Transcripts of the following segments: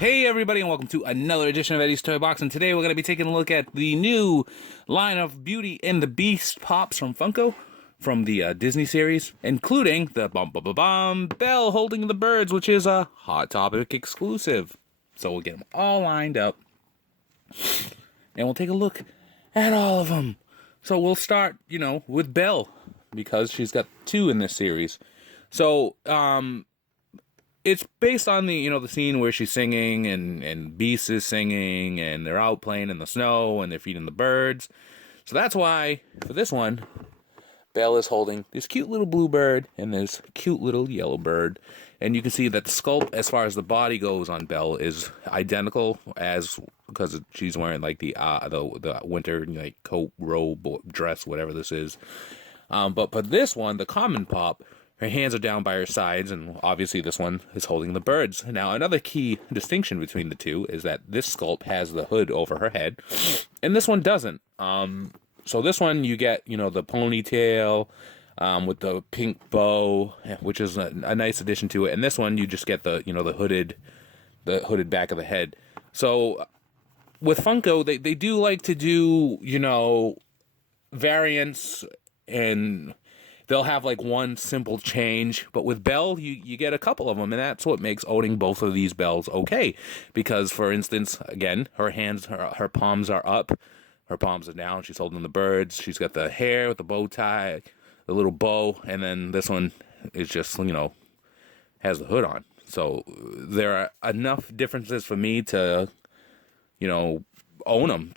Hey everybody, and welcome to another edition of Eddie's Toy Box. And today we're going to be taking a look at the new line of Beauty and the Beast Pops from Funko, from the Disney series, including the Belle holding the birds, which is a Hot Topic exclusive. So we'll get them all lined up, and we'll take a look at all of them. So we'll start, with Belle, because she's got two in this series. So, it's based on the scene where she's singing and Beast is singing and they're out playing in the snow and they're feeding the birds. So that's why, for this one, Belle is holding this cute little blue bird and this cute little yellow bird. And you can see that the sculpt, as far as the body goes on Belle, is identical because she's wearing like the winter coat, robe, dress, whatever this is. But for this one, the common pop, her hands are down by her sides, and obviously this one is holding the birds. Now, another key distinction between the two is that this sculpt has the hood over her head, and this one doesn't. So this one, you get, the ponytail with the pink bow, which is a nice addition to it. And this one, you just get the hooded back of the head. So with Funko, they do like to do, variants, and they'll have like one simple change, but with Belle, you get a couple of them, and that's what makes owning both of these Belles okay. Because, for instance, again, her hands, her palms are up, her palms are down, she's holding the birds, she's got the hair with the bow tie, the little bow, and then this one is just, has the hood on. So there are enough differences for me to, own them,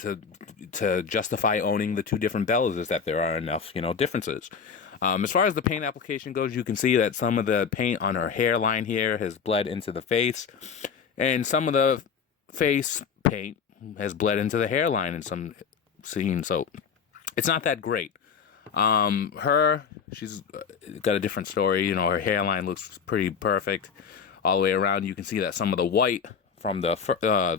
to justify owning the two different Belles, is that there are enough, differences. As far as the paint application goes, you can see that some of the paint on her hairline here has bled into the face, and some of the face paint has bled into the hairline in some scenes, so it's not that great. She's got a different story. Her hairline looks pretty perfect all the way around. You can see that some of the white from the fur, the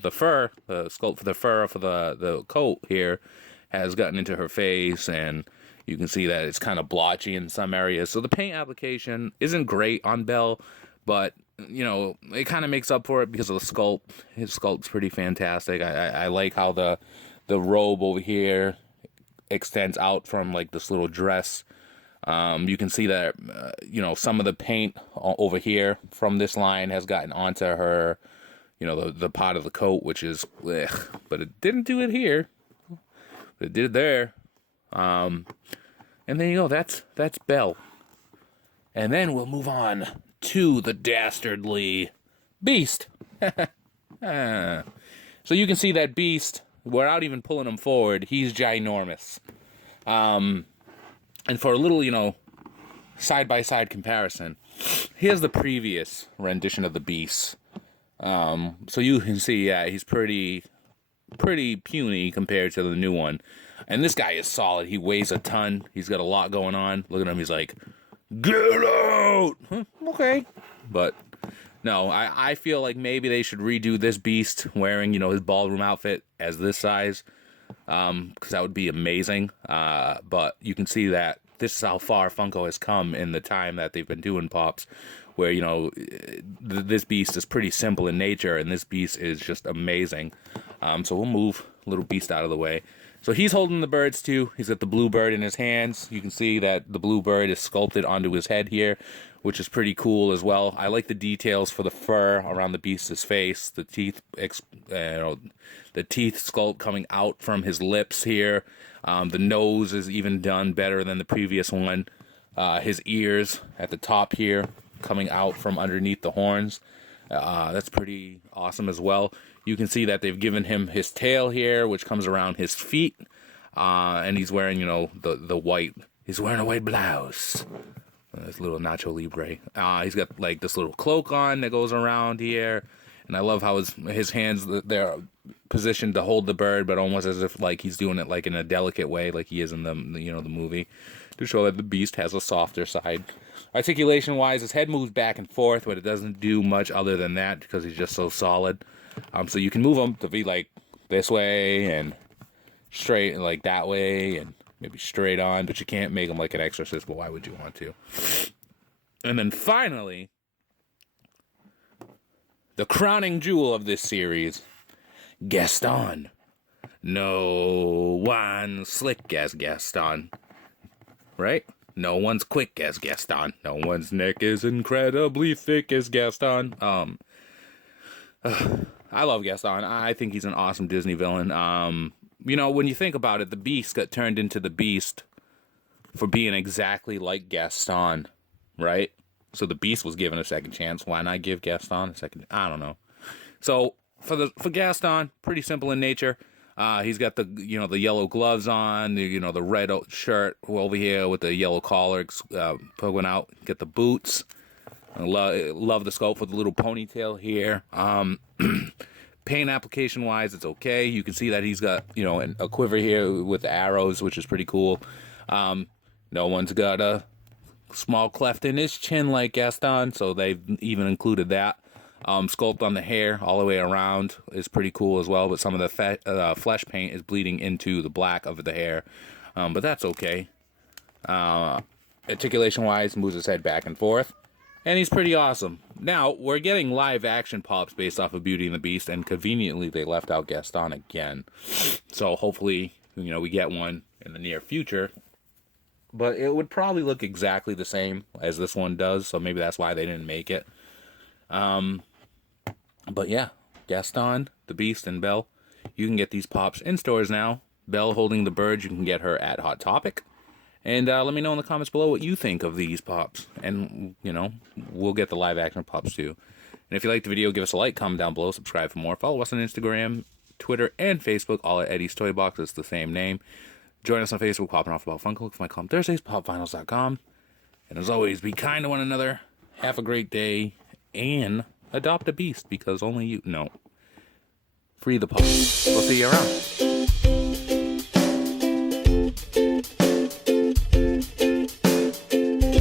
sculpt for the fur for the coat here has gotten into her face, and you can see that it's kind of blotchy in some areas. So the paint application isn't great on Belle, but, it kind of makes up for it because of the sculpt. His sculpt's pretty fantastic. I like how the robe over here extends out from, like, this little dress. You can see that, some of the paint over here from this line has gotten onto her, the part of the coat, which is, ugh, but it didn't do it here. But it did it there. And there you go, that's Belle. And then we'll move on to the dastardly Beast. So you can see that Beast, without even pulling him forward, he's ginormous. And for a little, side-by-side comparison, here's the previous rendition of the Beast. So you can see, he's pretty puny compared to the new one. And this guy is solid. He weighs a ton. He's got a lot going on. Look at him. He's like, get out! Huh, okay. But, no, I feel like maybe they should redo this Beast wearing, his ballroom outfit as this size. Because that would be amazing. But you can see that this is how far Funko has come in the time that they've been doing Pops. Where, this Beast is pretty simple in nature, and this Beast is just amazing. So we'll move little Beast out of the way. So he's holding the birds too. He's got the blue bird in his hands. You can see that the blue bird is sculpted onto his head here, which is pretty cool as well. I like the details for the fur around the Beast's face, the teeth, the teeth sculpt coming out from his lips here. The nose is even done better than the previous one. His ears at the top here, coming out from underneath the horns. That's pretty awesome as well. You can see that they've given him his tail here, which comes around his feet. And he's wearing, the white. He's wearing a white blouse. This little Nacho Libre. He's got, like, this little cloak on that goes around here. And I love how his hands, they're positioned to hold the bird, but almost as if, like, he's doing it, like, in a delicate way, like he is in the movie, to show that the Beast has a softer side. Articulation-wise, his head moves back and forth, but it doesn't do much other than that because he's just so solid. So you can move him to be, like, this way and straight and, like, that way and maybe straight on, but you can't make him like an exorcist, but why would you want to? And then finally, the crowning jewel of this series, Gaston. No one's slick as Gaston, right? No one's quick as Gaston. No one's neck is incredibly thick as Gaston. I love Gaston. I think he's an awesome Disney villain. You know, when you think about it, the Beast got turned into the Beast for being exactly like Gaston, right? So the Beast was given a second chance. Why not give Gaston a second? I don't know. So for Gaston, pretty simple in nature. He's got the yellow gloves on, the red shirt over here with the yellow collar poking out. Get the boots. I love the sculpt with the little ponytail here. Paint application wise, it's okay. You can see that he's got a quiver here with the arrows, which is pretty cool. No one's got a small cleft in his chin like Gaston, so they've even included that. Sculpt on the hair all the way around is pretty cool as well, but some of the flesh paint is bleeding into the black of the hair, but that's okay. Articulation wise, moves his head back and forth, and he's pretty awesome. Now we're getting live action Pops based off of Beauty and the Beast, and conveniently they left out Gaston again, so hopefully we get one in the near future. But it would probably look exactly the same as this one does, so maybe that's why they didn't make it. But yeah, Gaston, the Beast, and Belle. You can get these Pops in stores now. Belle holding the bird, you can get her at Hot Topic. And let me know in the comments below what you think of these Pops. And, we'll get the live action Pops too. And if you liked the video, give us a like, comment down below, subscribe for more. Follow us on Instagram, Twitter, and Facebook, all at EddiesToyBox. It's the same name. Join us on Facebook, Popping Off About Funko. Look for my column Thursdays, popfinals.com. And as always, be kind to one another. Have a great day. And adopt a beast, because only you... No. Free the pup. We'll see you around.